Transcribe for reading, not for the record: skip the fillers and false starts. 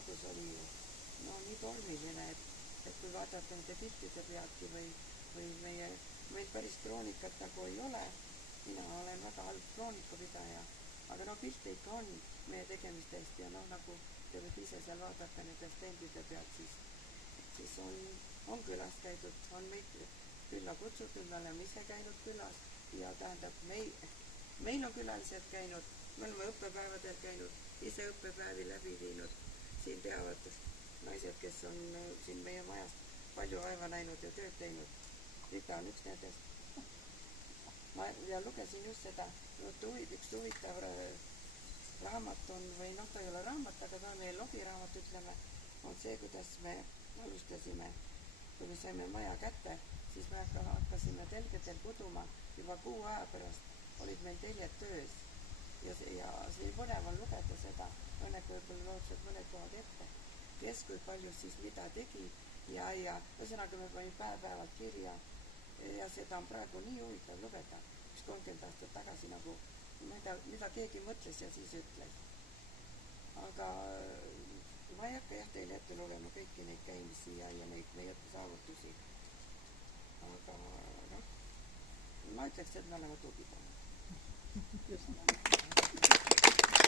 algus oli no nii tormiline, et kui vaadata nende piltide pealtki või meil päris kroonikat nagu ei ole, mina olen väga halb kroonikapidaja, aga no pilte ikka on meie tegemistest ja noh, nagu te võite ise seal vaadata nende stendide pealt, siis on külas käidud, on meid külla kutsutud, me oleme ise käinud külas ja tähendab, meil on külalised käinud, me oleme õppepäevadel käinud, ise õppepäevi läbi viinud, siin teavad naised, kes on siin meie majast palju vaeva näinud ja tööd teinud. Rita on üks nendest. Ma lugesin just seda, üks huvitav raamat on, või noh, ta ei ole raamat, aga ta on meie logiraamat, ütleme, on see, kuidas me alustasime, kui me saime maja kätte, siis me hakkasime telgedel kuduma, juba kuu aja pärast olid meil teljed töös ja see oli põnev on lugeda seda, õnneks võib-olla loodused mõned kohad ette, kes kui palju siis mida tegi ja ühesõnaga me panin päev-päevalt kirja ja seda on praegu nii huvitav lugeda, üks 30 aastat tagasi nagu, mida keegi mõtles ja siis ütles. Aga ma ei hakka teile ette lugema kõiki neid käimisi ja neid meie saavutusi. Aga noh, ma ütleks, et me oleme tublid.